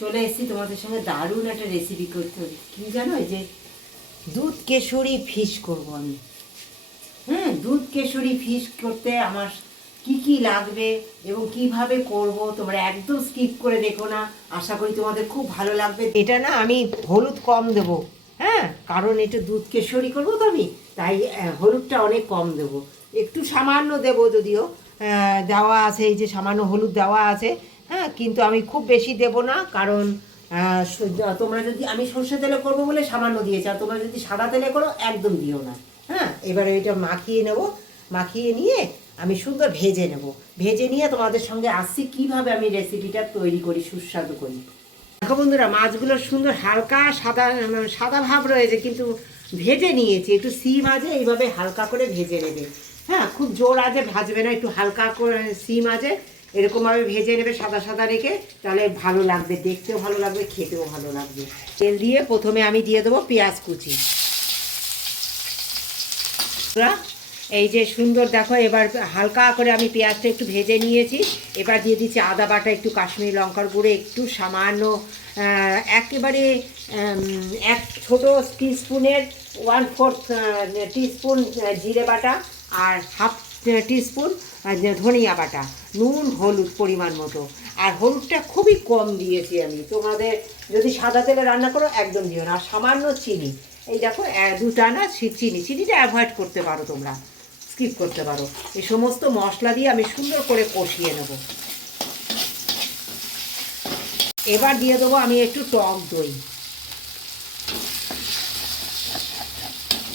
চলে এসেছি তোমাদের সঙ্গে দারুণ একটা রেসিপি করতে হবে। কি জানো, এই যে দুধ কেশরি ফিশ করব আমি। হ্যাঁ, দুধ কেশরি ফিশ করতে আমার কি কি লাগবে এবং কিভাবে করব তোমরা একদম স্কিপ করে দেখো না, আশা করি তোমাদের খুব ভালো লাগবে। এটা না আমি হলুদ কম দেব, হ্যাঁ, কারণ এটা দুধ কেশরি করবো তো আমি, তাই হলুদটা অনেক কম দেব, একটু সামান্য দেব, যদিও দেওয়া আছে, এই যে সামান্য হলুদ দেওয়া আছে, হ্যাঁ, কিন্তু আমি খুব বেশি দেব না, কারণ তোমরা যদি, আমি সর্ষে তেলে করবো বলে সামান্য দিয়েছি, আর তোমরা যদি সাদা তেলে করো একদম দিও না। হ্যাঁ, এবারে এটা মাখিয়ে নেব, মাখিয়ে নিয়ে আমি সুন্দর ভেজে নেব, ভেজে নিয়ে তোমাদের সঙ্গে আসছি কিভাবে আমি রেসিপিটা তৈরি করি, সুস্বাদু করি। দেখো বন্ধুরা, মাছগুলো সুন্দর হালকা সাদা সাদা ভাব রয়েছে, কিন্তু ভেজে নিয়েছি, একটু সিম আজে এইভাবে হালকা করে ভেজে নেবে। হ্যাঁ, খুব জোর আজে ভাজবে না, একটু হালকা করে সিম আজে এরকমভাবে ভেজে নেবে সাদা সাদা রেখে, তাহলে ভালো লাগবে, দেখতেও ভালো লাগবে, খেতেও ভালো লাগবে। তেল দিয়ে প্রথমে আমি দিয়ে দেবো পেঁয়াজ কুচি। এই যে সুন্দর দেখো, এবার হালকা করে আমি পেঁয়াজটা একটু ভেজে নিয়েছি, এবার দিয়ে দিচ্ছি আদা বাটা, একটু কাশ্মীরি লঙ্কার গুঁড়ো, একটু সামান্য একেবারে এক ছোটো টিস্পুনের 1/4 টিস্পুন জিরে বাটা, আর হাফ টিস্পুন ধনিয়া বাটা, নুন হলুদ পরিমাণ মতো, আর হলুদটা খুবই কম দিয়েছি আমি। তোমাদের যদি সাদা তেলে রান্না করো একদম দিও না, আর সামান্য চিনি, এই দেখো দুটা না চিনিটা অ্যাভয়েড করতে পারো, তোমরা স্কিপ করতে পারো। এই সমস্ত মশলা দিয়ে আমি সুন্দর করে কষিয়ে নেব। এবার দিয়ে দেবো আমি একটু টক দই,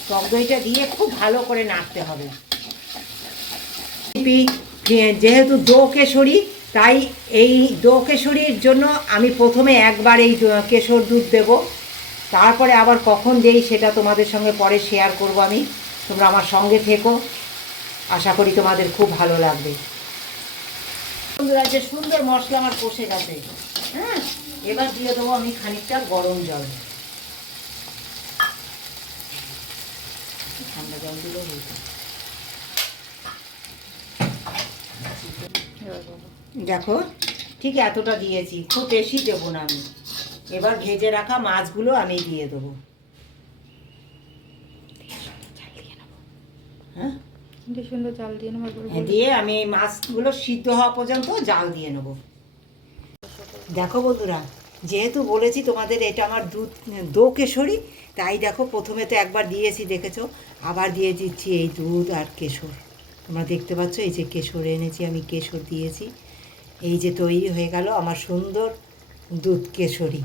টক দইটা দিয়ে খুব ভালো করে নাড়তে হবে। যেহেতু দো কেশরি, তাই এই দো কেশরির জন্য আমি প্রথমে একবার এই কেশর দুধ দেবো, তারপরে আবার কখন দেই সেটা তোমাদের সঙ্গে পরে শেয়ার করব আমি। তোমরা আমার সঙ্গে থেকো, আশা করি তোমাদের খুব ভালো লাগবে। বন্ধুরা, যে সুন্দর মশলা আমার কষে গেছে, হ্যাঁ, এবার দিয়ে দেবো আমি খানিকটা গরম জল, ঠান্ডা জল দিলেও হয়েছে। দেখো, ঠিক এতটা দিয়েছি, খুব বেশি দেবো না আমি। এবার ভেজে রাখা মাছগুলো আমি দিয়ে দেবো। হ্যাঁ, সুন্দর জাল দিয়ে নেবো, দিয়ে আমি এই মাছগুলো সিদ্ধ হওয়া পর্যন্ত জাল দিয়ে নেব। দেখো বন্ধুরা, যেহেতু বলেছি তোমাদের এটা আমার দো কেশরি, তাই দেখো প্রথমে তো একবার দিয়েছি দেখেছো, আবার দিয়ে দিচ্ছি এই দুধ আর কেশর। তোমরা দেখতে পাচ্ছ, এই যে কেশর এনেছি আমি, কেশর দিয়েছি, এই যে তৈরি হয়ে গেল আমার সুন্দর দুধ কেশরি।